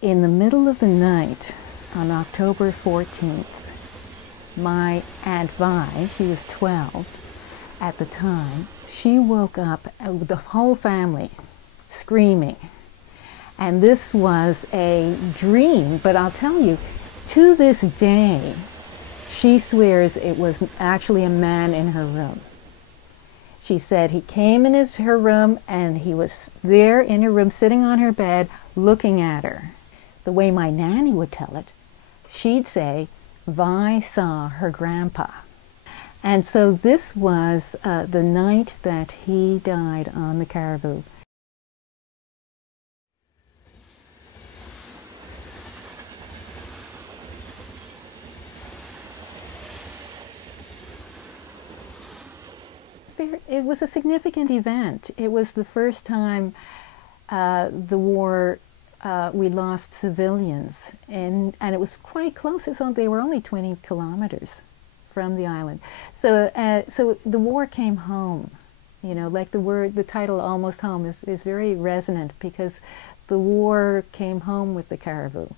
In the middle of the night on October 14th, my Aunt Vi, she was 12 at the time, she woke up with the whole family screaming. And this was a dream, but I'll tell you, to this day, she swears it was actually a man in her room. She said he came in her room and he was there in her room, sitting on her bed, looking at her. The way my nanny would tell it, she'd say, Vi saw her grandpa. And so this was the night that he died on the Caribou. It was a significant event. It was the first time the war, we lost civilians, and it was quite close. They were only 20 kilometers from the island. So the war came home. You know, like the title "Almost Home" is very resonant because the war came home with the Caribou.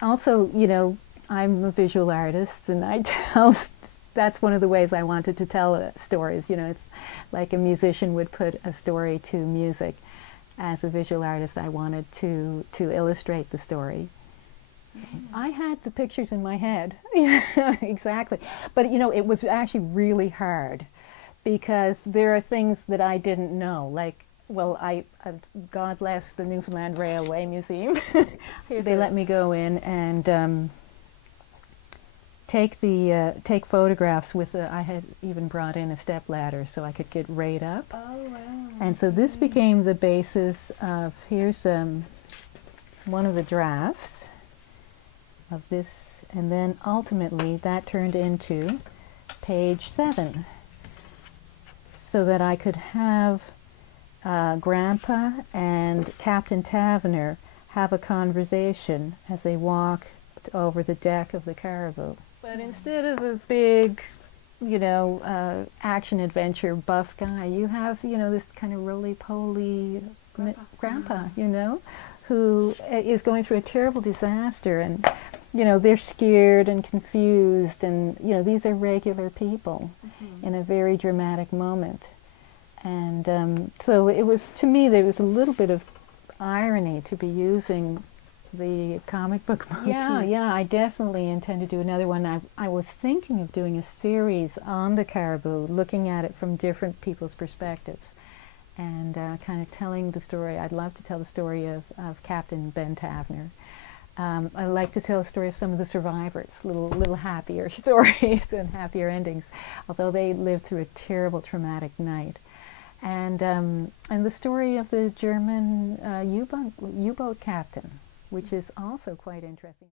Also, you know, I'm a visual artist, and I tell. That's one of the ways I wanted to tell stories. You know, it's like a musician would put a story to music. As a visual artist, I wanted to illustrate the story. I had the pictures in my head. Exactly. But, you know, it was actually really hard because there are things that I didn't know. Like, well, God bless the Newfoundland Railway Museum. They let me go in and take photographs with I had even brought in a step ladder so I could get right up. Oh, wow. And so this became the basis of, here's one of the drafts of this, and then ultimately that turned into page 7 so that I could have Grandpa and Captain Taverner have a conversation as they walk over the deck of the Caribou. But instead of a big, you know, action-adventure buff guy, you have, you know, this kind of roly-poly grandpa, you know, who is going through a terrible disaster, and, you know, they're scared and confused, and, you know, these are regular people in a very dramatic moment. And so it was, to me, there was a little bit of irony to be using the comic book motif. Yeah, I definitely intend to do another one. I was thinking of doing a series on the Caribou, looking at it from different people's perspectives, and kind of telling the story. I'd love to tell the story of Captain Ben Taverner. I like to tell a story of some of the survivors, little happier stories and happier endings, although they lived through a terrible, traumatic night. And the story of the German U-boat captain, which is also quite interesting.